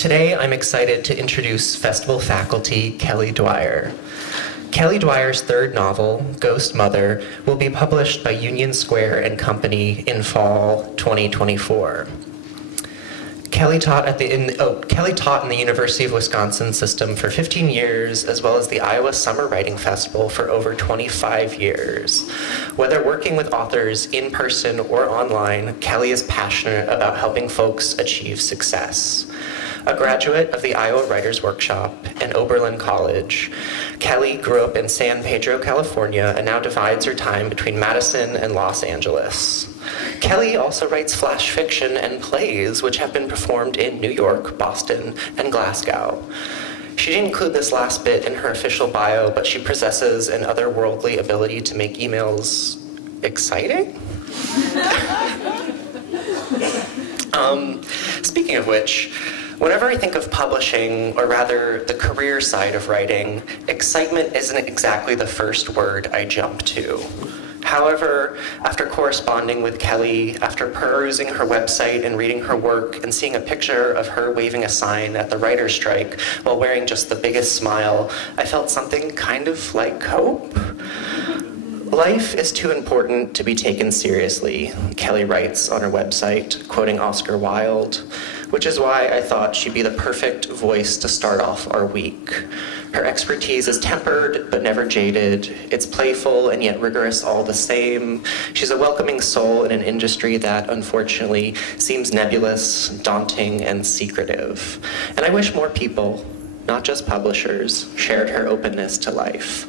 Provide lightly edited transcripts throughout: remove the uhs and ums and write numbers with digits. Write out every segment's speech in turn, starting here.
Today, I'm excited to introduce festival faculty Kelly Dwyer. Kelly Dwyer's third novel, Ghost Mother, will be published by Union Square and Company in fall 2024. Kelly taught in the University of Wisconsin system for 15 years, as well as the Iowa Summer Writing Festival for over 25 years. Whether working with authors in person or online, Kelly is passionate about helping folks achieve success. A graduate of the Iowa Writers Workshop and Oberlin College, Kelly grew up in San Pedro, California, and now divides her time between Madison and Los Angeles. Kelly also writes flash fiction and plays, which have been performed in New York, Boston, and Glasgow. She didn't include this last bit in her official bio, but she possesses an otherworldly ability to make emails exciting? Speaking of which, whenever I think of publishing, or rather the career side of writing, excitement isn't exactly the first word I jump to. However, after corresponding with Kelly, after perusing her website and reading her work and seeing a picture of her waving a sign at the writer's strike while wearing just the biggest smile, I felt something kind of like hope. Life is too important to be taken seriously, Kelly writes on her website, quoting Oscar Wilde, which is why I thought she'd be the perfect voice to start off our week. Her expertise is tempered, but never jaded. It's playful and yet rigorous all the same. She's a welcoming soul in an industry that, unfortunately, seems nebulous, daunting, and secretive. And I wish more people, not just publishers, shared her openness to life.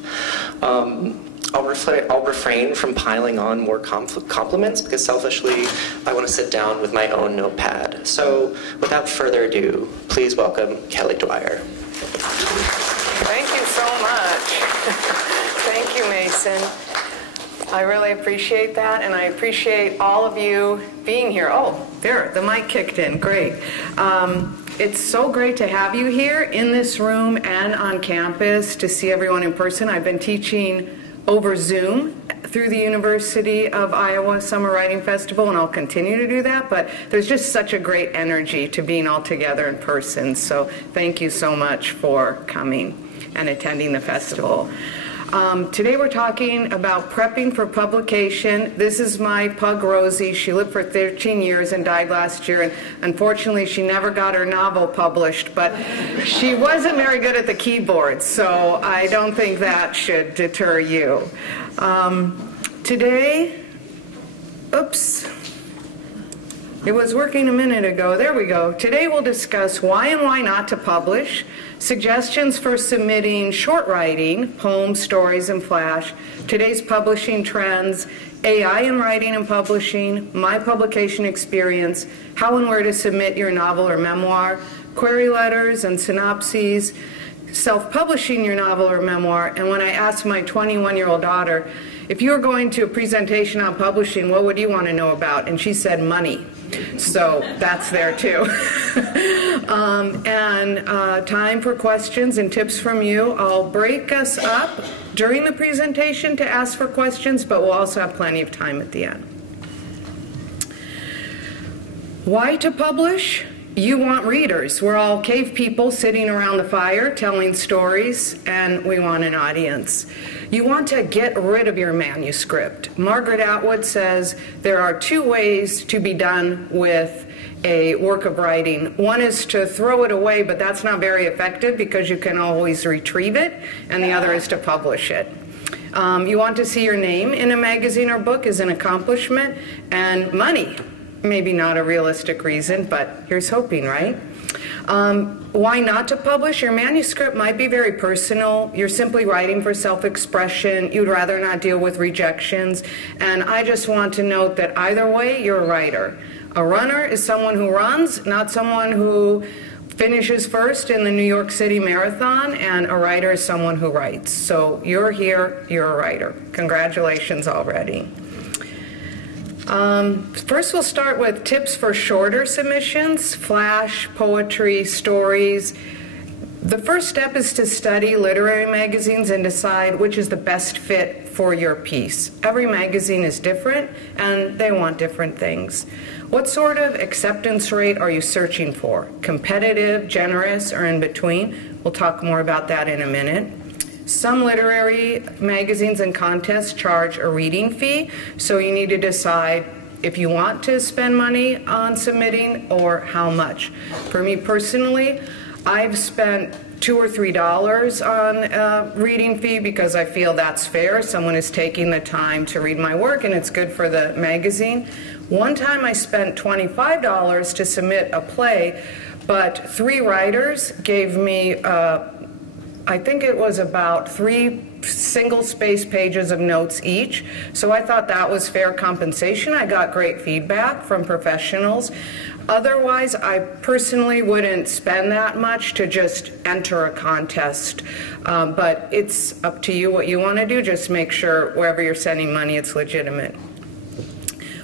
I'll refrain from piling on more compliments because selfishly, I want to sit down with my own notepad. So without further ado, please welcome Kelly Dwyer. Thank you so much. Thank you, Mason. I really appreciate that, and I appreciate all of you being here. Oh, there, the mic kicked in. Great. It's so great to have you here in this room and on campus to see everyone in person. I've been teaching over Zoom through the University of Iowa Summer Writing Festival, and I'll continue to do that, but there's just such a great energy to being all together in person, so thank you so much for coming and attending the festival. Today we're talking about prepping for publication. This is my pug Rosie. She lived for 13 years and died last year, and unfortunately she never got her novel published, but she wasn't very good at the keyboard, so I don't think that should deter you. Today, oops, it was working a minute ago. There we go. Today we'll discuss why and why not to publish, suggestions for submitting short writing, poems, stories, and flash, today's publishing trends, AI in writing and publishing, my publication experience, how and where to submit your novel or memoir, query letters and synopses, self-publishing your novel or memoir, and when I asked my 21-year-old daughter, if you were going to a presentation on publishing, what would you want to know about? And she said money. So that's there too. Time for questions and tips from you. I'll break us up during the presentation to ask for questions, but we'll also have plenty of time at the end. Why to publish? You want readers. We're all cave people sitting around the fire telling stories, and we want an audience. You want to get rid of your manuscript. Margaret Atwood says there are two ways to be done with a work of writing. One is to throw it away, but that's not very effective because you can always retrieve it, and the other is to publish it. You want to see your name in a magazine or book as an accomplishment, and money. Maybe not a realistic reason, but here's hoping, right? Why not to publish? Your manuscript might be very personal. You're simply writing for self-expression. You'd rather not deal with rejections. And I just want to note that either way, you're a writer. A runner is someone who runs, not someone who finishes first in the New York City Marathon, and a writer is someone who writes. So you're here, you're a writer. Congratulations already. First we'll start with tips for shorter submissions, flash, poetry, stories. The first step is to study literary magazines and decide which is the best fit for your piece. Every magazine is different and they want different things. What sort of acceptance rate are you searching for? Competitive, generous, or in between? We'll talk more about that in a minute. Some literary magazines and contests charge a reading fee, so you need to decide if you want to spend money on submitting or how much. For me personally, I've spent $2 or $3 on a reading fee because I feel that's fair. Someone is taking the time to read my work and it's good for the magazine. One time I spent $25 to submit a play, but 3 writers gave me, I think it was about 3 single-space pages of notes each. So I thought that was fair compensation. I got great feedback from professionals. Otherwise, I personally wouldn't spend that much to just enter a contest. But it's up to you what you want to do. Just make sure wherever you're sending money, it's legitimate.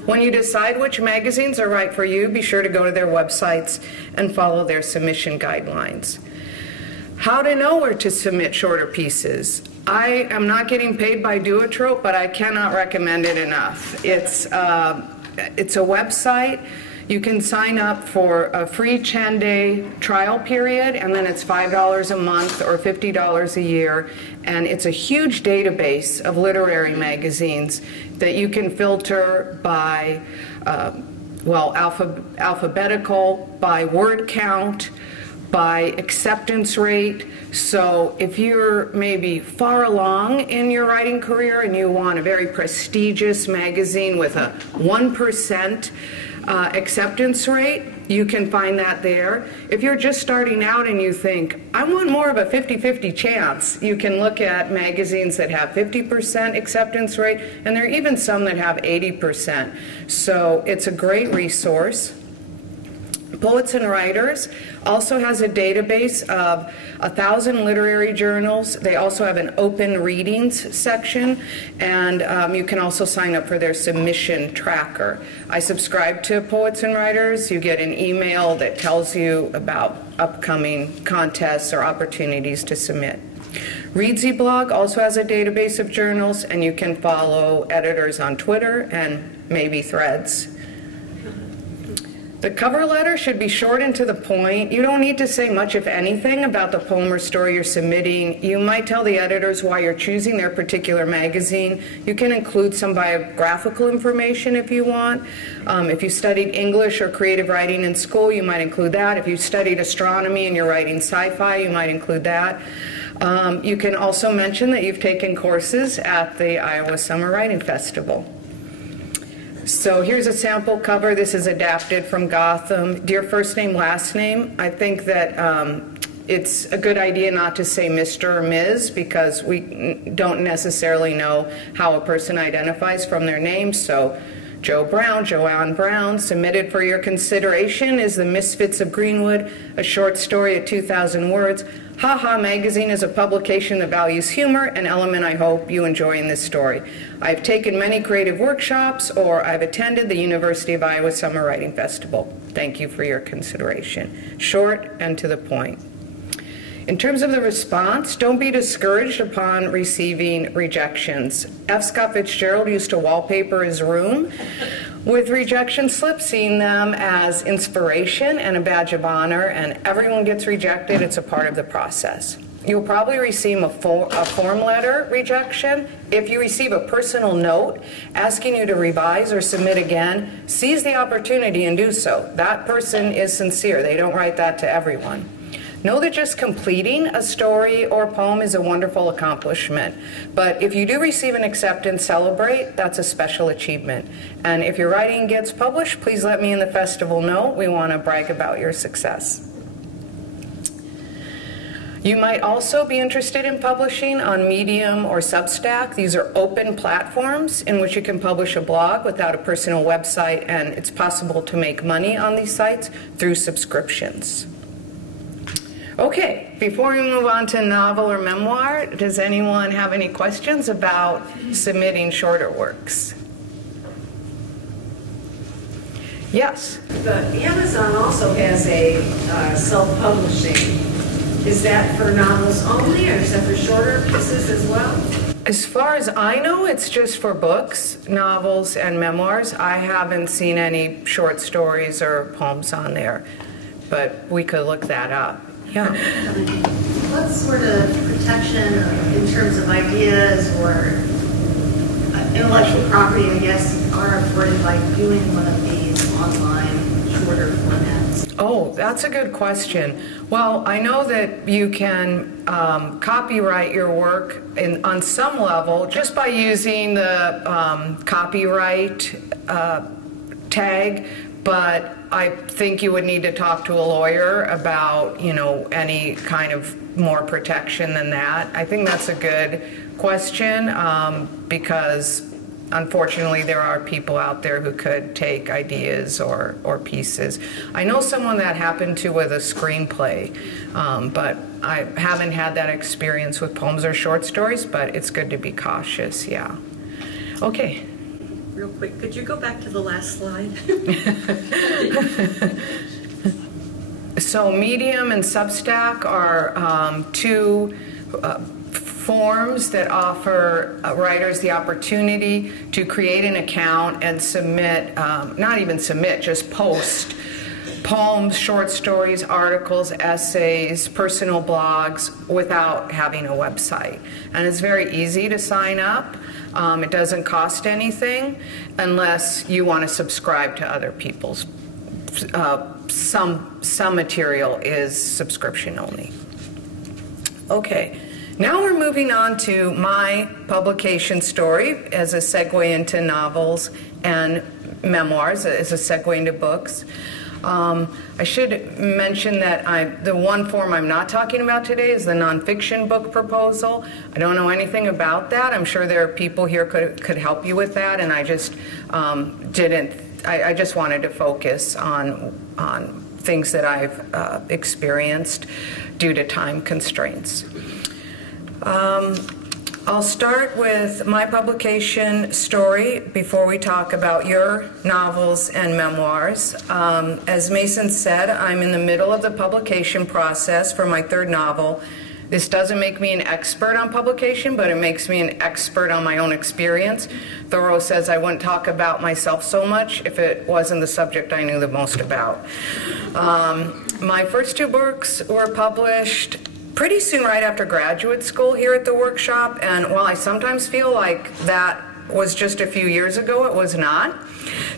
When you decide which magazines are right for you, be sure to go to their websites and follow their submission guidelines. How to know where to submit shorter pieces. I am not getting paid by Duotrope, but I cannot recommend it enough. It's a website. You can sign up for a free 10-day trial period, and then it's $5 a month or $50 a year. And it's a huge database of literary magazines that you can filter by, alphabetical, by word count, by acceptance rate. So if you're maybe far along in your writing career and you want a very prestigious magazine with a 1% acceptance rate, you can find that there. If you're just starting out and you think, I want more of a 50-50 chance, you can look at magazines that have 50% acceptance rate, and there are even some that have 80%. So it's a great resource. Poets and Writers also has a database of 1,000 literary journals. They also have an open readings section, and you can also sign up for their submission tracker. I subscribe to Poets and Writers. You get an email that tells you about upcoming contests or opportunities to submit. Readsy blog also has a database of journals, and you can follow editors on Twitter and maybe Threads. The cover letter should be short and to the point. You don't need to say much, if anything, about the poem or story you're submitting. You might tell the editors why you're choosing their particular magazine. You can include some biographical information if you want. If you studied English or creative writing in school, you might include that. If you studied astronomy and you're writing sci-fi, you might include that. You can also mention that you've taken courses at the Iowa Summer Writing Festival. So here's a sample cover. This is adapted from Gotham. Dear first name, last name. I think that it's a good idea not to say Mr. or Ms. because we don't necessarily know how a person identifies from their name. So Joe Brown, Joanne Brown. Submitted for your consideration is The Misfits of Greenwood, a short story at 2,000 words. Ha Ha Magazine is a publication that values humor, an element I hope you enjoy in this story. I've taken many creative workshops, or I've attended the University of Iowa Summer Writing Festival. Thank you for your consideration. Short and to the point. In terms of the response, don't be discouraged upon receiving rejections. F. Scott Fitzgerald used to wallpaper his room with rejection slips, seeing them as inspiration and a badge of honor, and everyone gets rejected. It's a part of the process. You'll probably receive a form letter rejection. If you receive a personal note asking you to revise or submit again, seize the opportunity and do so. That person is sincere. They don't write that to everyone. Know that just completing a story or poem is a wonderful accomplishment. But if you do receive an acceptance, celebrate. That's a special achievement. And if your writing gets published, please let me and the festival know. We want to brag about your success. You might also be interested in publishing on Medium or Substack. These are open platforms in which you can publish a blog without a personal website, and it's possible to make money on these sites through subscriptions. Okay, before we move on to novel or memoir, does anyone have any questions about submitting shorter works? Yes? But Amazon also has a self-publishing Is that for novels only, or is that for shorter pieces as well? As far as I know, it's just for books, novels, and memoirs. I haven't seen any short stories or poems on there, but we could look that up. Yeah. What sort of protection in terms of ideas or intellectual property, I guess, are afforded by doing one of these online shorter formats? Oh, that's a good question. Well, I know that you can copyright your work on some level just by using the copyright tag, but I think you would need to talk to a lawyer about, any kind of more protection than that. I think that's a good question because unfortunately there are people out there who could take ideas or pieces. I know someone that happened to with a screenplay, but I haven't had that experience with poems or short stories, but it's good to be cautious, yeah. Okay. Real quick, could you go back to the last slide? So Medium and Substack are two forms that offer writers the opportunity to create an account and submit, not even submit, just post poems, short stories, articles, essays, personal blogs without having a website. And it's very easy to sign up. It doesn't cost anything unless you want to subscribe to other people's. Some material is subscription only. Okay, now we're moving on to my publication story as a segue into novels and memoirs, as a segue into books. I should mention that the one form I'm not talking about today is the nonfiction book proposal. I don't know anything about that. I'm sure there are people here could help you with that, and I just didn't. I just wanted to focus on things that I've experienced due to time constraints. I'll start with my publication story before we talk about your novels and memoirs. As Mason said, I'm in the middle of the publication process for my third novel. This doesn't make me an expert on publication, but it makes me an expert on my own experience. Thoreau says I wouldn't talk about myself so much if it wasn't the subject I knew the most about. My first two books were published pretty soon right after graduate school here at the workshop, and while I sometimes feel like that was just a few years ago, it was not.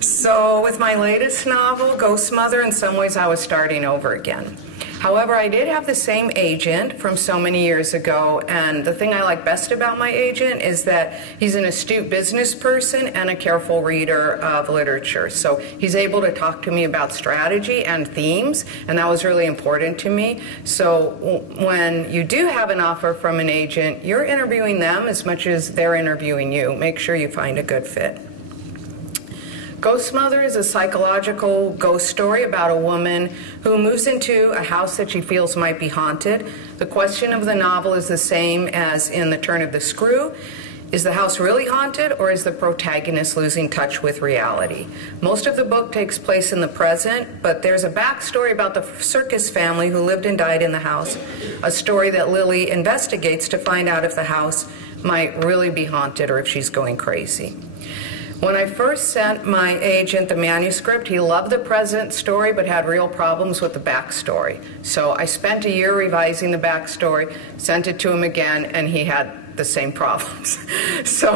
So with my latest novel, Ghost Mother, in some ways I was starting over again. However, I did have the same agent from so many years ago, and the thing I like best about my agent is that he's an astute business person and a careful reader of literature. So he's able to talk to me about strategy and themes, and that was really important to me. So when you do have an offer from an agent, you're interviewing them as much as they're interviewing you. Make sure you find a good fit. Ghost Mother is a psychological ghost story about a woman who moves into a house that she feels might be haunted. The question of the novel is the same as in The Turn of the Screw. Is the house really haunted, or is the protagonist losing touch with reality? Most of the book takes place in the present, but there's a backstory about the circus family who lived and died in the house, a story that Lily investigates to find out if the house might really be haunted or if she's going crazy. When I first sent my agent the manuscript, he loved the present story but had real problems with the backstory. So I spent a year revising the backstory, sent it to him again, and he had the same problems. So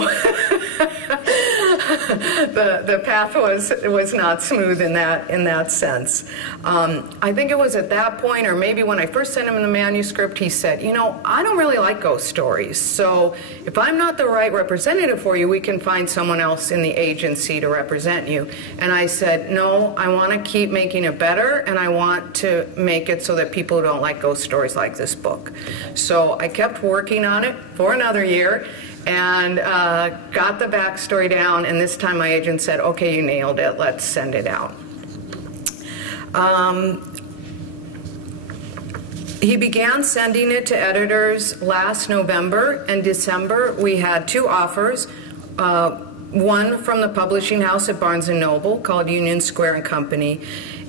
the path was not smooth in that sense. I think it was at that point, or maybe when I first sent him the manuscript, he said, I don't really like ghost stories, so if I'm not the right representative for you, we can find someone else in the agency to represent you. And I said, no, I want to keep making it better, and I want to make it so that people who don't like ghost stories like this book. So I kept working on it for another year, and got the backstory down, and this time my agent said, okay, you nailed it, let's send it out. He began sending it to editors last November, and December we had two offers, one from the publishing house at Barnes & Noble called Union Square and Company,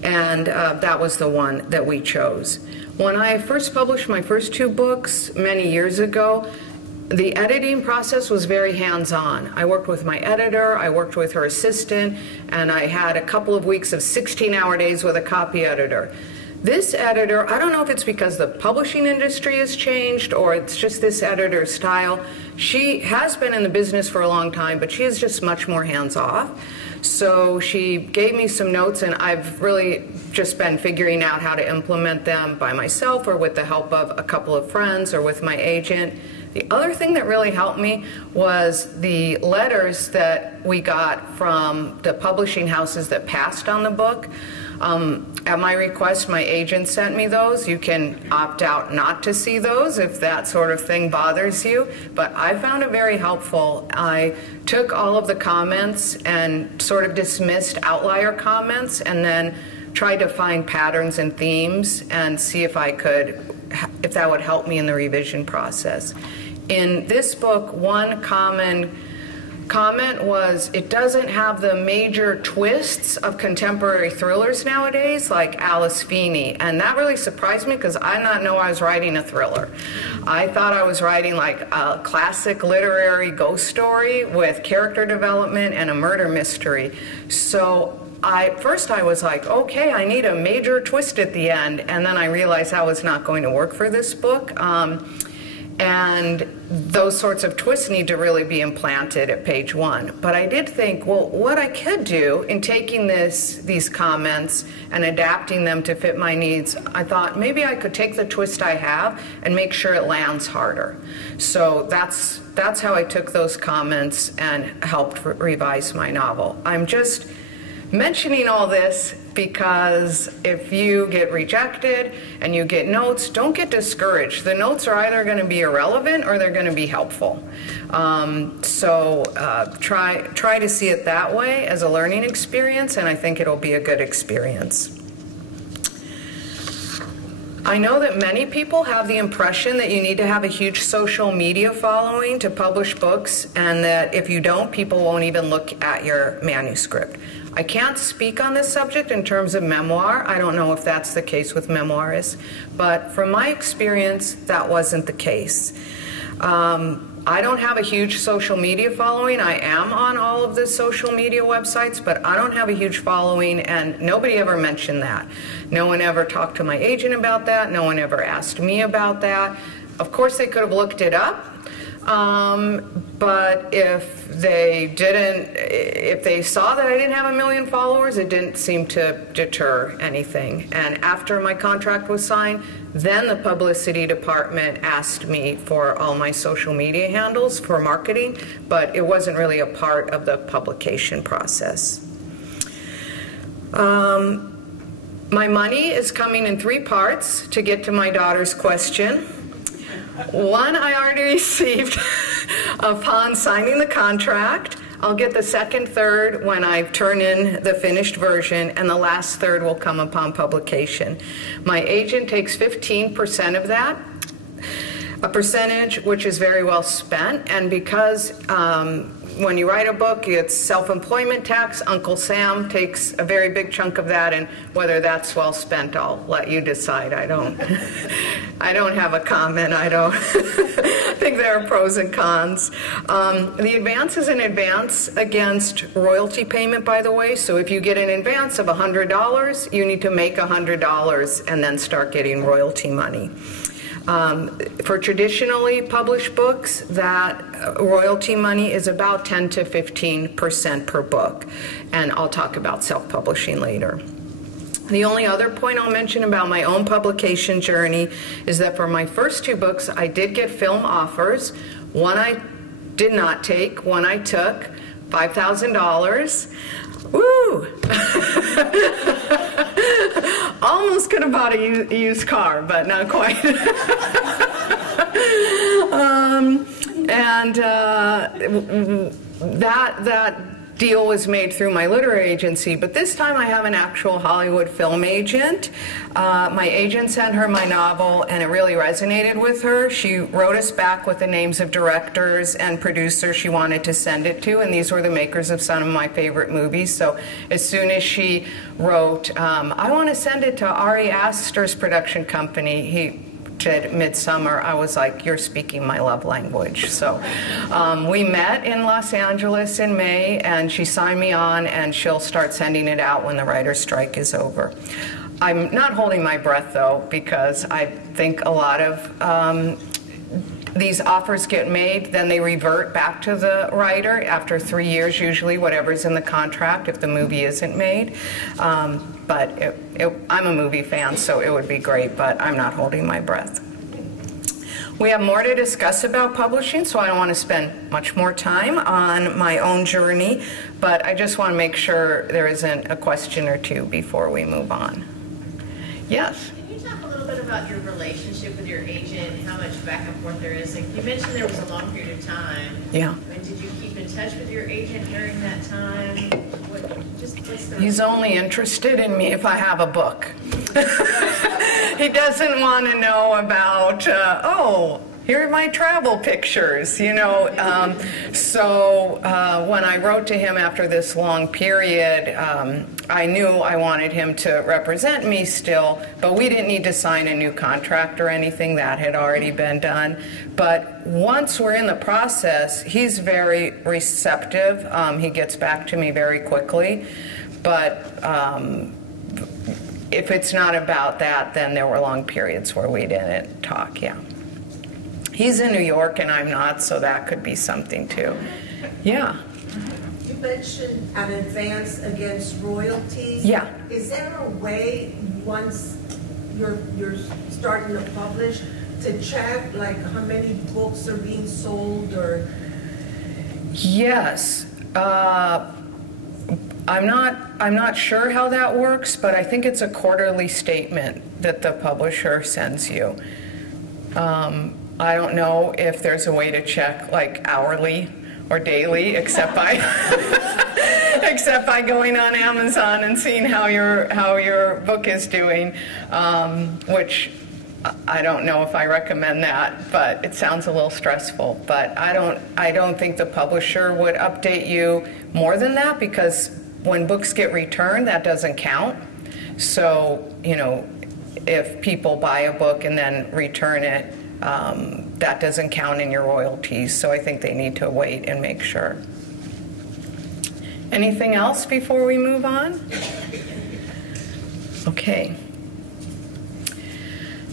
and that was the one that we chose. When I first published my first 2 books many years ago, the editing process was very hands-on. I worked with my editor, I worked with her assistant, and I had a couple of weeks of 16-hour days with a copy editor. This editor, I don't know if it's because the publishing industry has changed or it's just this editor's style. She has been in the business for a long time, but she is just much more hands-off. So she gave me some notes, and I've really just been figuring out how to implement them by myself or with the help of a couple of friends or with my agent. The other thing that really helped me was the letters that we got from the publishing houses that passed on the book. At my request, my agent sent me those. You can opt out not to see those if that sort of thing bothers you, but I found it very helpful. I took all of the comments and sort of dismissed outlier comments and then tried to find patterns and themes and see if that would help me in the revision process. In this book, one common comment was it doesn't have the major twists of contemporary thrillers nowadays like Alice Feeney, and that really surprised me because I did not know I was writing a thriller. I thought I was writing like a classic literary ghost story with character development and a murder mystery. So first I was like, okay, I need a major twist at the end, and then I realized that was not going to work for this book. And those sorts of twists need to really be implanted at page 1. But I did think, well, what I could do in taking these comments and adapting them to fit my needs, I thought maybe I could take the twist I have and make sure it lands harder. So that's how I took those comments and helped revise my novel. I'm just mentioning all this because if you get rejected and you get notes, don't get discouraged. The notes are either going to be irrelevant or they're going to be helpful. Try to see it that way as a learning experience, and I think it'll be a good experience. I know that many people have the impression that you need to have a huge social media following to publish books, and that if you don't, people won't even look at your manuscript. I can't speak on this subject in terms of memoir. I don't know if that's the case with memoirists, but from my experience, that wasn't the case. I don't have a huge social media following. I am on all of the social media websites, but I don't have a huge following, and nobody ever mentioned that. No one ever talked to my agent about that. No one ever asked me about that. Of course, they could have looked it up, but if they saw that I didn't have 1 million followers, it didn't seem to deter anything. And after my contract was signed, then the publicity department asked me for all my social media handles for marketing, but it wasn't really a part of the publication process. My money is coming in 3 parts to get to my daughter's question. One I already received upon signing the contract. I'll get the second third when I turn in the finished version, and the last third will come upon publication. My agent takes 15% of that, a percentage which is very well spent, and because when you write a book, it's self-employment tax. Uncle Sam takes a very big chunk of that, and whether that's well spent, I'll let you decide. I don't have a comment. I don't think there are pros and cons. The advance is an advance against royalty payment, by the way. So if you get an advance of $100, you need to make $100 and then start getting royalty money. For traditionally published books, that royalty money is about 10 to 15% per book, and I'll talk about self-publishing later. The only other point I'll mention about my own publication journey is that for my first 2 books, I did get film offers. One I did not take, one I took, $5,000. Woo! Almost could have bought a used car, but not quite. deal was made through my literary agency, but this time I have an actual Hollywood film agent. My agent sent her my novel, and it really resonated with her. She wrote us back with the names of directors and producers she wanted to send it to, and these were the makers of some of my favorite movies. So as soon as she wrote, I want to send it to Ari Aster's production company, he did Midsummer, I was like, you're speaking my love language. So we met in Los Angeles in May, and she signed me on, and she'll start sending it out when the writer's strike is over. I'm not holding my breath, though, because I think a lot of these offers get made, then they revert back to the writer after 3 years, usually, whatever's in the contract, if the movie isn't made. But I'm a movie fan, so it would be great, but I'm not holding my breath. We have more to discuss about publishing, so I don't want to spend much more time on my own journey, but I just want to make sure there isn't a question or two before we move on. Yes? Can you talk a little bit about your relationship with your agent, how much back and forth there is? Like you mentioned there was a long period of time. Yeah. I mean, did you keep in touch with your agent during that time? He's only interested in me if I have a book. He doesn't want to know about, oh, here are my travel pictures, you know. So when I wrote to him after this long period, I knew I wanted him to represent me still, but we didn't need to sign a new contract or anything. That had already been done. But once we're in the process, he's very receptive. He gets back to me very quickly. But if it's not about that, then there were long periods where we didn't talk, yeah. He's in New York and I'm not, so that could be something too. Yeah. You mentioned an advance against royalties. Yeah. Is there a way, once you're starting to publish, to check like how many books are being sold or? Yes. I'm not sure how that works, but I think it's a quarterly statement that the publisher sends you. I don't know if there's a way to check like hourly or daily, except by except by going on Amazon and seeing how your book is doing, which I don't know if I recommend that, but it sounds a little stressful. But I don't think the publisher would update you more than that, because when books get returned, that doesn't count. So, you know, if people buy a book and then return it, that doesn't count in your royalties. So I think they need to wait and make sure. Anything else before we move on? Okay.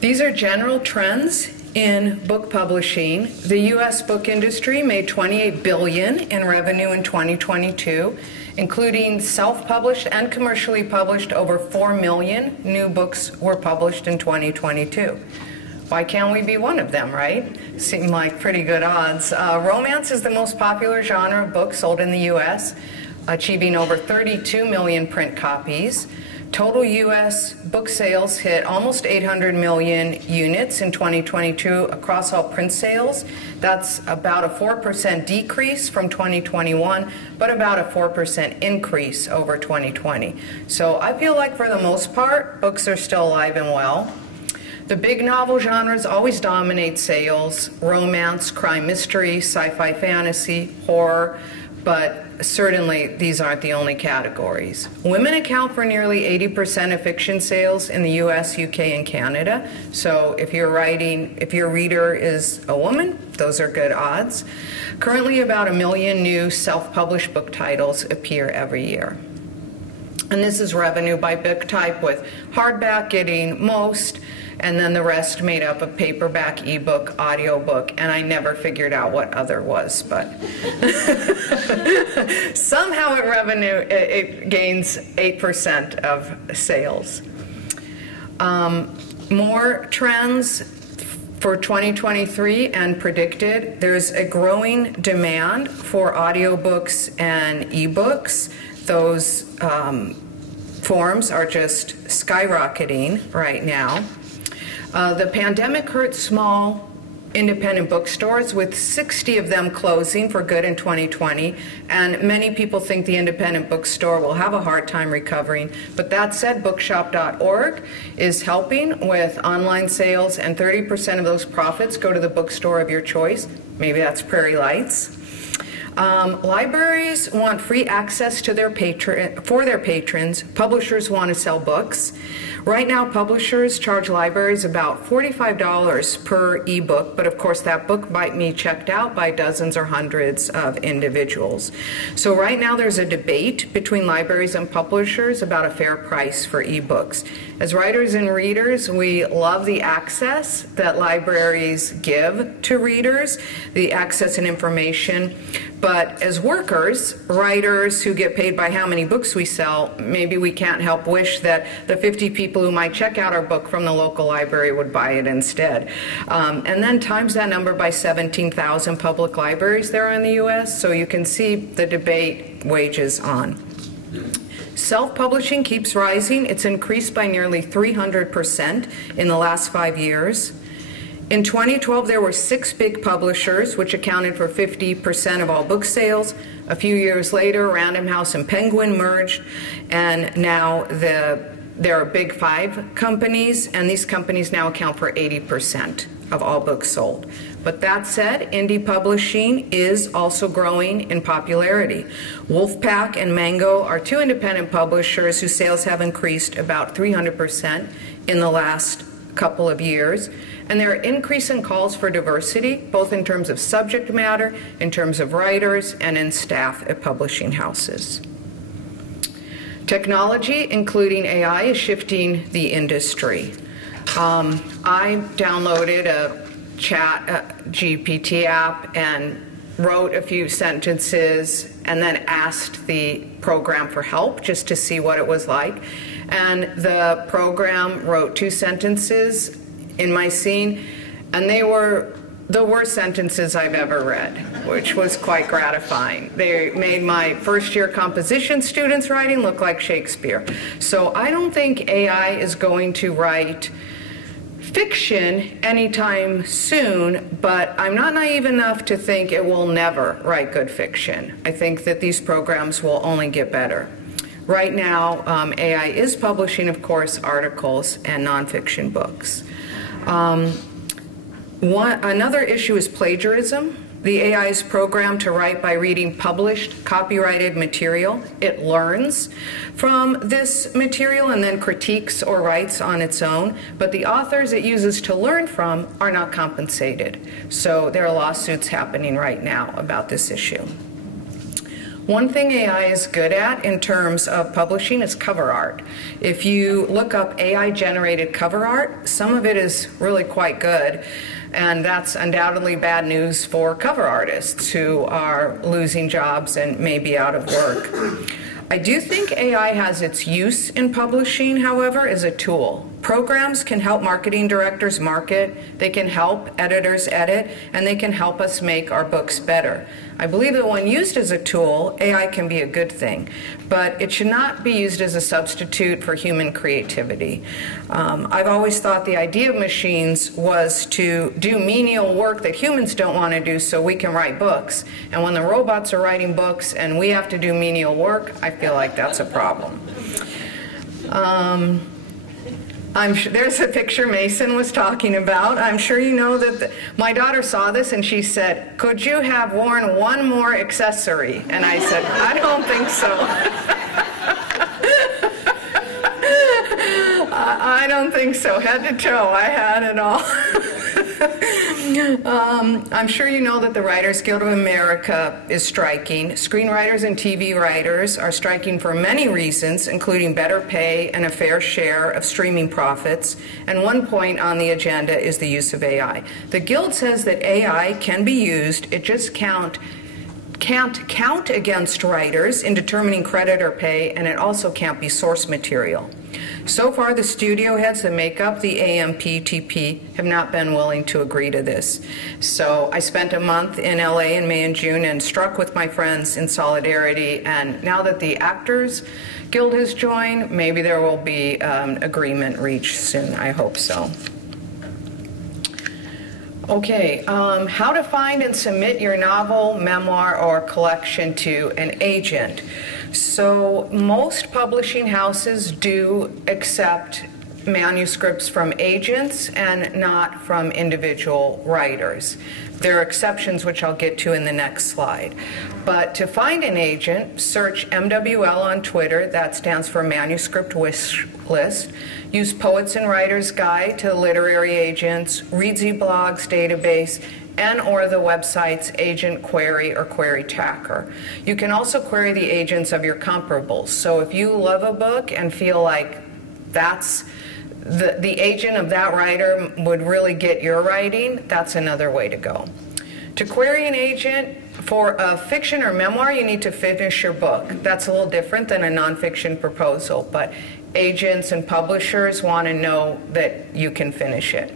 These are general trends in book publishing. The U.S. book industry made $28 billion in revenue in 2022, including self-published and commercially published. Over 4 million new books were published in 2022. Why can't we be one of them, right? Seem like pretty good odds. Romance is the most popular genre of books sold in the U.S., achieving over 32 million print copies. Total U.S. book sales hit almost 800 million units in 2022 across all print sales. That's about a 4% decrease from 2021, but about a 4% increase over 2020. So I feel like for the most part, books are still alive and well. The big novel genres always dominate sales: romance, crime mystery, sci-fi fantasy, horror, but certainly these aren't the only categories. Women account for nearly 80% of fiction sales in the US, UK, and Canada. So if your reader is a woman, those are good odds. Currently, about 1 million new self-published book titles appear every year. And this is revenue by book type, with hardback getting most, and then the rest made up of paperback, ebook, audiobook, and I never figured out what other was, but somehow it gains 8% of sales. More trends for 2023 and predicted. There's a growing demand for audiobooks and ebooks. Those forms are just skyrocketing right now. The pandemic hurt small independent bookstores, with 60 of them closing for good in 2020, and many people think the independent bookstore will have a hard time recovering. But that said, bookshop.org is helping with online sales, and 30% of those profits go to the bookstore of your choice. Maybe that's Prairie Lights. Libraries want free access to for their patrons. Publishers want to sell books. Right now, publishers charge libraries about $45 per ebook, but of course that book might be checked out by dozens or hundreds of individuals. So right now there's a debate between libraries and publishers about a fair price for ebooks. As writers and readers, we love the access that libraries give to readers, the access and information. But as workers, writers who get paid by how many books we sell, maybe we can't help wish that the 50 people who might check out our book from the local library would buy it instead. And then times that number by 17,000 public libraries there are in the U.S., so you can see the debate wages on. Self-publishing keeps rising. It's increased by nearly 300% in the last 5 years. In 2012, there were 6 big publishers, which accounted for 50% of all book sales. A few years later, Random House and Penguin merged, and now there are big 5 companies, and these companies now account for 80% of all books sold. But that said, indie publishing is also growing in popularity. Wolfpack and Mango are 2 independent publishers whose sales have increased about 300% in the last couple of years. And there are increasing calls for diversity, both in terms of subject matter, in terms of writers, and in staff at publishing houses. Technology, including AI, is shifting the industry. I downloaded a chat GPT app and wrote a few sentences and then asked the program for help just to see what it was like. And the program wrote 2 sentences in my scene, and they were the worst sentences I've ever read, which was quite gratifying. They made my first-year composition students' writing look like Shakespeare. So I don't think AI is going to write fiction anytime soon, but I'm not naive enough to think it will never write good fiction. I think that these programs will only get better. Right now, AI is publishing, of course, articles and nonfiction books. Another issue is plagiarism. The AI is programmed to write by reading published, copyrighted material. It learns from this material and then critiques or writes on its own, but the authors it uses to learn from are not compensated. So there are lawsuits happening right now about this issue. One thing AI is good at in terms of publishing is cover art. If you look up AI-generated cover art, some of it is really quite good. And that's undoubtedly bad news for cover artists who are losing jobs and may be out of work. I do think AI has its use in publishing, however, as a tool. Programs can help marketing directors market, they can help editors edit, and they can help us make our books better. I believe that when used as a tool, AI can be a good thing, but it should not be used as a substitute for human creativity. I've always thought the idea of machines was to do menial work that humans don't want to do so we can write books. And when the robots are writing books and we have to do menial work, I feel like that's a problem. I'm sure, there's a picture Mason was talking about. I'm sure you know that my daughter saw this and she said, "Could you have worn one more accessory?" And I said, "I don't think so." I don't think so. Head to toe, I had it all. I'm sure you know that the Writers Guild of America is striking. Screenwriters and TV writers are striking for many reasons, including better pay and a fair share of streaming profits. And one point on the agenda is the use of AI. The Guild says that AI can be used, it just can't count against writers in determining credit or pay, and it also can't be source material. So far, the studio heads that make up the AMPTP have not been willing to agree to this. So I spent a month in LA in May and June and struck with my friends in solidarity, and now that the Actors Guild has joined, maybe there will be agreement reached soon. I hope so. Okay, how to find and submit your novel, memoir, or collection to an agent. So most publishing houses do accept manuscripts from agents and not from individual writers. There are exceptions, which I'll get to in the next slide. But to find an agent, search MWL on Twitter. That stands for Manuscript Wish List. Use Poets and Writers Guide to Literary Agents, Reedsy Blogs database, and or the website's Agent Query or Query Tracker. You can also query the agents of your comparables. So if you love a book and feel like that's the agent of that writer would really get your writing, that's another way to go. To query an agent for a fiction or memoir, you need to finish your book. That's a little different than a nonfiction proposal, but agents and publishers want to know that you can finish it.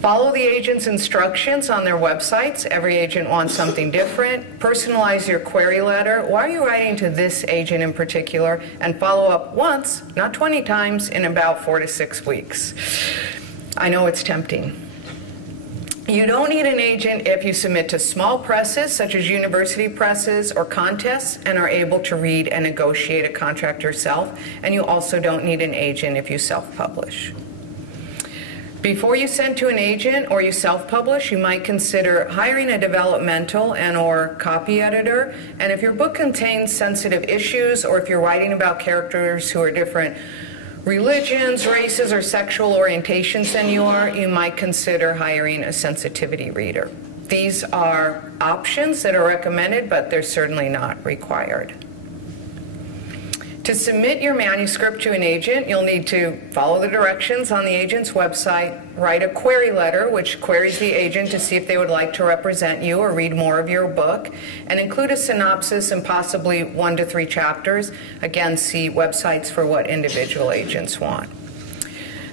Follow the agent's instructions on their websites. Every agent wants something different. Personalize your query letter. Why are you writing to this agent in particular? And follow up once, not 20 times, in about 4 to 6 weeks. I know it's tempting. You don't need an agent if you submit to small presses, such as university presses or contests, and are able to read and negotiate a contract yourself. And you also don't need an agent if you self-publish. Before you send to an agent or you self-publish, you might consider hiring a developmental and or copy editor. And if your book contains sensitive issues, or if you're writing about characters who are different religions, races, or sexual orientations than you are, you might consider hiring a sensitivity reader. These are options that are recommended, but they're certainly not required. To submit your manuscript to an agent, you'll need to follow the directions on the agent's website, write a query letter, which queries the agent to see if they would like to represent you or read more of your book, and include a synopsis and possibly 1 to 3 chapters. Again, see websites for what individual agents want.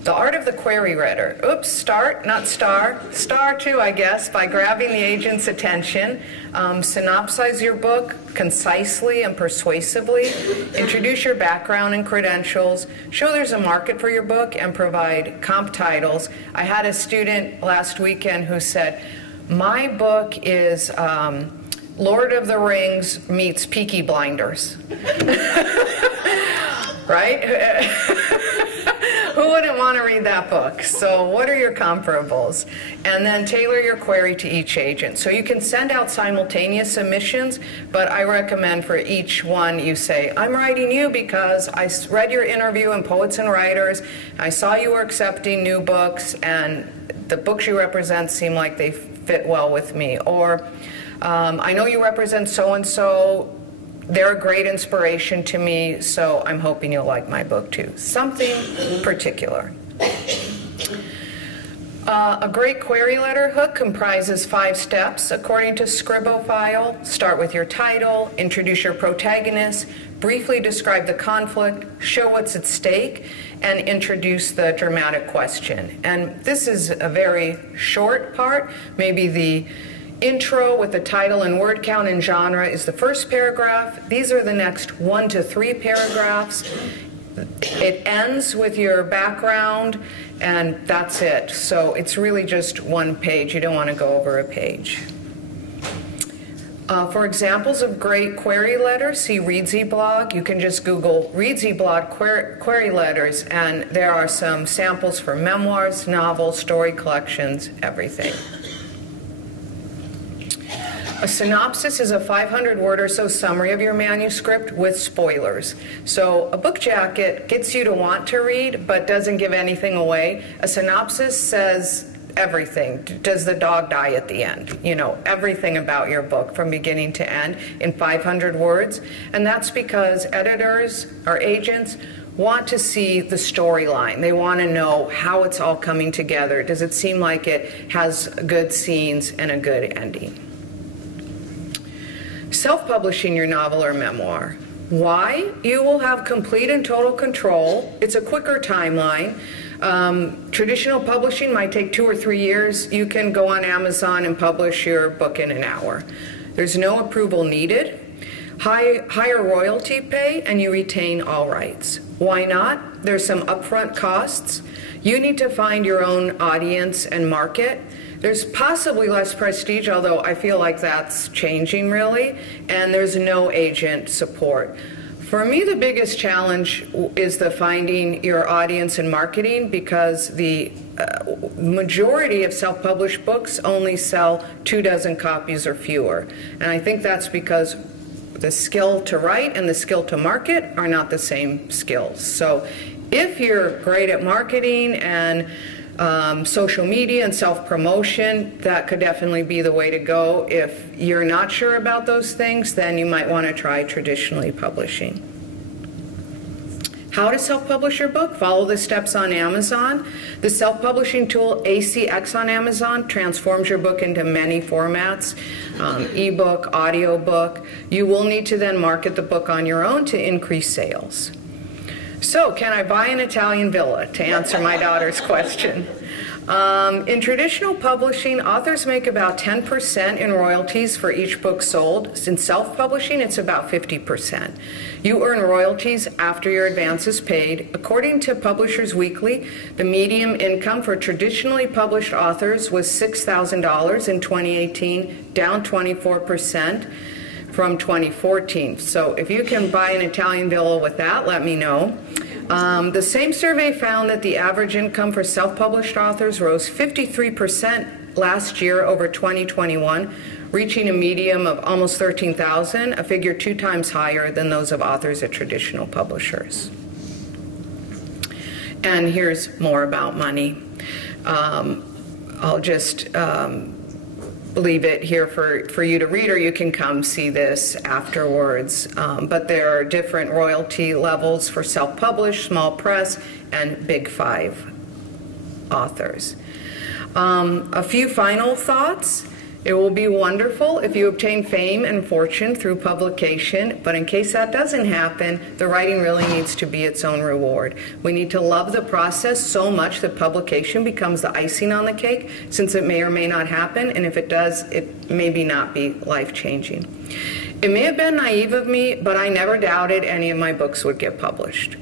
The art of the query letter. Oops, start, not star. Star too, I guess, by grabbing the agent's attention. Synopsize your book concisely and persuasively. Introduce your background and credentials. Show there's a market for your book and provide comp titles. I had a student last weekend who said, my book is Lord of the Rings meets Peaky Blinders. Right? Who wouldn't want to read that book? So what are your comparables? And then tailor your query to each agent. So you can send out simultaneous submissions, but I recommend for each one you say, I'm writing you because I read your interview in Poets and Writers, I saw you were accepting new books, and the books you represent seem like they fit well with me. Or I know you represent so-and-so, they're a great inspiration to me, so I'm hoping you'll like my book too. Something particular. A great query letter hook comprises 5 steps according to Scribophile. Start with your title, introduce your protagonist, briefly describe the conflict, show what's at stake, and introduce the dramatic question. And this is a very short part, maybe the intro with the title and word count and genre is the first paragraph. These are the next 1 to 3 paragraphs. It ends with your background, and that's it. So it's really just 1 page. You don't want to go over a page. For examples of great query letters, see Reedsy blog. You can just Google Reedsy blog query letters, and there are some samples for memoirs, novels, story collections, everything. A synopsis is a 500-word or so summary of your manuscript with spoilers. So a book jacket gets you to want to read, but doesn't give anything away. A synopsis says everything. Does the dog die at the end? You know, everything about your book from beginning to end in 500 words. And that's because editors or agents want to see the storyline. They want to know how it's all coming together. Does it seem like it has good scenes and a good ending? Self-publishing your novel or memoir. Why? You will have complete and total control. It's a quicker timeline. Traditional publishing might take 2 or 3 years. You can go on Amazon and publish your book in an hour. There's no approval needed. Higher royalty pay, and you retain all rights. Why not? There's some upfront costs. You need to find your own audience and market. There's possibly less prestige, although I feel like that's changing really, and there's no agent support. For me, the biggest challenge is the finding your audience and marketing, because the majority of self-published books only sell 24 copies or fewer. And I think that's because the skill to write and the skill to market are not the same skills. So if you're great at marketing and social media and self-promotion, that could definitely be the way to go. If you're not sure about those things, then you might want to try traditionally publishing. How to self-publish your book? Follow the steps on Amazon. The self-publishing tool ACX on Amazon transforms your book into many formats, ebook, audiobook. You will need to then market the book on your own to increase sales. So, can I buy an Italian villa? To answer my daughter's question. In traditional publishing, authors make about 10% in royalties for each book sold. In self-publishing, it's about 50%. You earn royalties after your advance is paid. According to Publishers Weekly, the median income for traditionally published authors was $6,000 in 2018, down 24% from 2014. So if you can buy an Italian villa with that, let me know. The same survey found that the average income for self-published authors rose 53% last year over 2021, reaching a median of almost $13,000, a figure 2 times higher than those of authors at traditional publishers. And here's more about money. I'll just leave it here for you to read, or you can come see this afterwards. But there are different royalty levels for self-published, small press, and big 5 authors. A few final thoughts. It will be wonderful if you obtain fame and fortune through publication, but in case that doesn't happen, the writing really needs to be its own reward. We need to love the process so much that publication becomes the icing on the cake, since it may or may not happen, and if it does, it maybe not be life-changing. It may have been naive of me, but I never doubted any of my books would get published.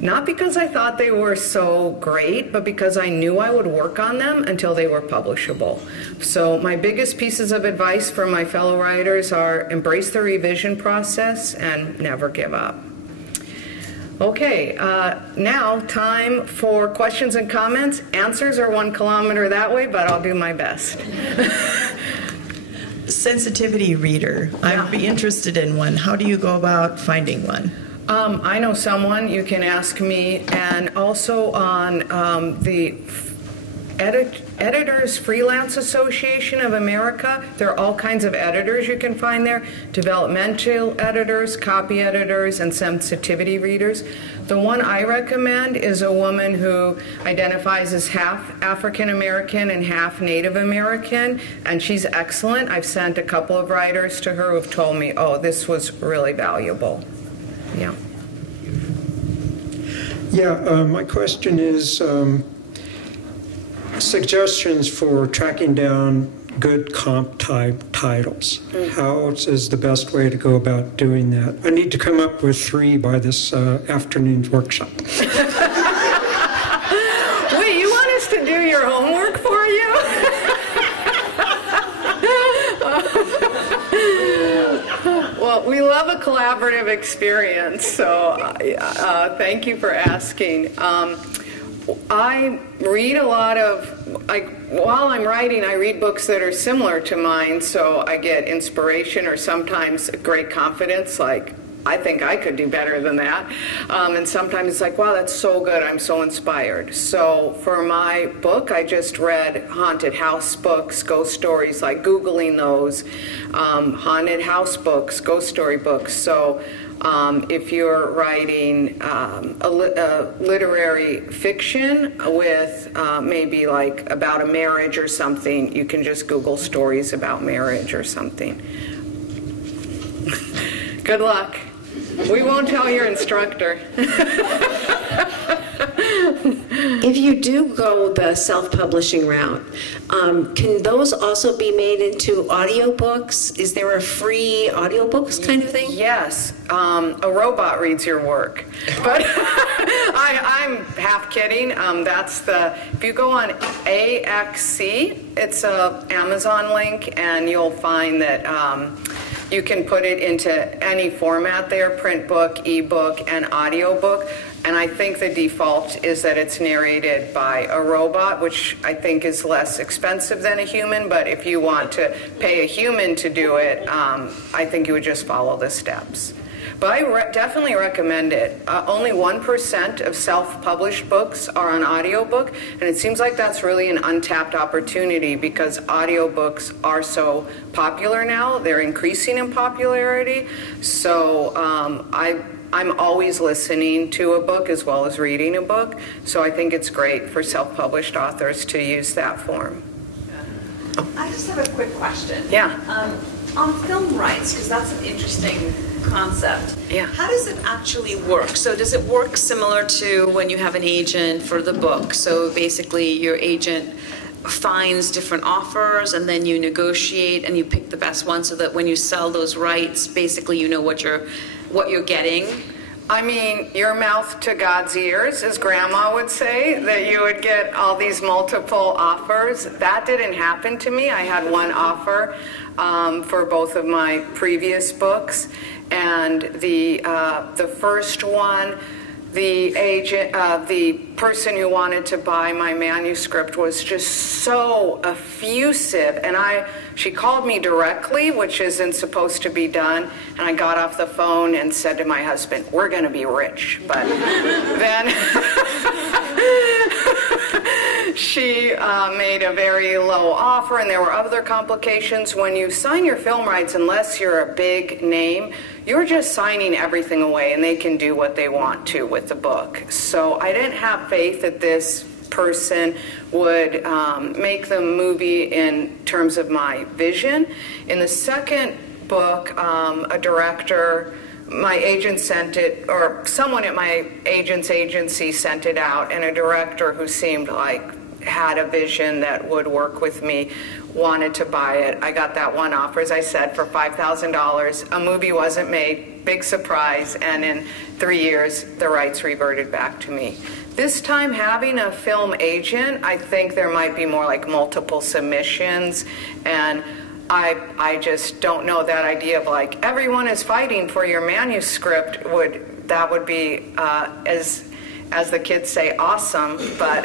Not because I thought they were so great, but because I knew I would work on them until they were publishable. So my biggest pieces of advice for my fellow writers are embrace the revision process and never give up. Okay, now time for questions and comments. Answers are 1 kilometer that way, but I'll do my best. Sensitivity reader. I'd be interested in one. How do you go about finding one? I know someone, you can ask me, and also on the Editors Freelance Association of America, there are all kinds of editors you can find there, developmental editors, copy editors, and sensitivity readers. The one I recommend is a woman who identifies as half African American and half Native American, and she's excellent. I've sent a couple of writers to her who've told me, oh, this was really valuable. Yeah. Yeah, my question is suggestions for tracking down good comp type titles. How is the best way to go about doing that? I need to come up with 3 by this afternoon's workshop. Wait, you want us to do your homework for you? Well, we love a collaborative experience, so thank you for asking. I read a lot of, while I'm writing, I read books that are similar to mine, so I get inspiration or sometimes great confidence, like, I think I could do better than that. And sometimes it's like, wow, that's so good, I'm so inspired. So for my book, I just read haunted house books, ghost stories, like Googling those, haunted house books, ghost story books. So if you're writing a literary fiction with maybe like about a marriage or something, you can just Google stories about marriage or something. Good luck. We won't tell your instructor. If you do go the self-publishing route, can those also be made into audiobooks? Is there a free audiobooks kind of thing? Yes, a robot reads your work. But I'm half kidding. If you go on AXC, it's a Amazon link, and you'll find that you can put it into any format there, print book, ebook, and audiobook. And I think the default is that it's narrated by a robot, which I think is less expensive than a human. But if you want to pay a human to do it, I think you would just follow the steps. But I definitely recommend it. Only 1% of self-published books are on audiobook, and it seems like that's really an untapped opportunity because audiobooks are so popular now. They're increasing in popularity. So I'm always listening to a book as well as reading a book. So I think it's great for self-published authors to use that form. I just have a quick question. Yeah. On film rights, because that's an interesting concept. Yeah. How does it actually work? So does it work similar to when you have an agent for the book? So basically your agent finds different offers and then you negotiate and you pick the best one so that when you sell those rights, basically you know what you're getting? I mean, your mouth to God's ears, as Grandma would say, that you would get all these multiple offers. That didn't happen to me. I had one offer for both of my previous books, and the first one, the person who wanted to buy my manuscript was just so effusive, and she called me directly, which isn't supposed to be done, and I got off the phone and said to my husband, "We're going to be rich." But then she made a very low offer, and there were other complications. When you sign your film rights, unless you're a big name, you're just signing everything away, and they can do what they want to with the book. So I didn't have faith that this person would make the movie in terms of my vision. In the second book, a director, my agent sent it, or someone at my agent's agency sent it out, and a director who seemed like had a vision that would work with me wanted to buy it. I got that one offer, as I said, for $5,000. A movie wasn't made, big surprise, and in 3 years, the rights reverted back to me. This time, having a film agent, I think there might be more like multiple submissions, and I just don't know that idea of like everyone is fighting for your manuscript that would be as the kids say, awesome, but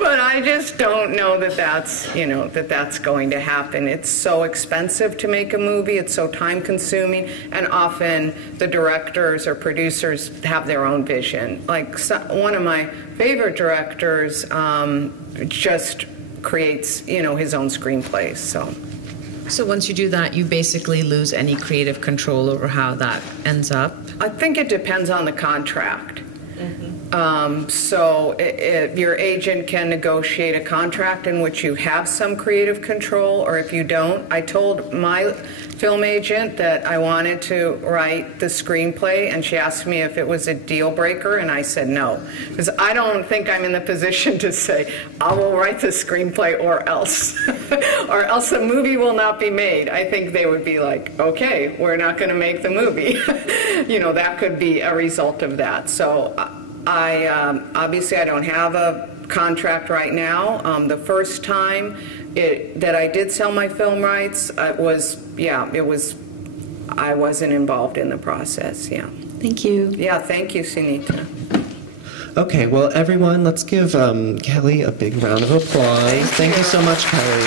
but I just don't know that that's going to happen. It's so expensive to make a movie. It's so time consuming, and often the directors or producers have their own vision. Like one of my favorite directors just creates his own screenplays. So once you do that, you basically lose any creative control over how that ends up? I think it depends on the contract. So your agent can negotiate a contract in which you have some creative control, or if you don't. I told my film agent that I wanted to write the screenplay, and she asked me if it was a deal breaker, and I said no. Because I don't think I'm in the position to say, I will write the screenplay or else. Or else the movie will not be made. I think they would be like, okay, we're not going to make the movie. That could be a result of that. So obviously I don't have a contract right now. The first time that I did sell my film rights, I wasn't involved in the process. Yeah. Thank you. Yeah, thank you, Sunita. Okay, well, everyone, let's give Kelly a big round of applause. Thank you so much, Kelly.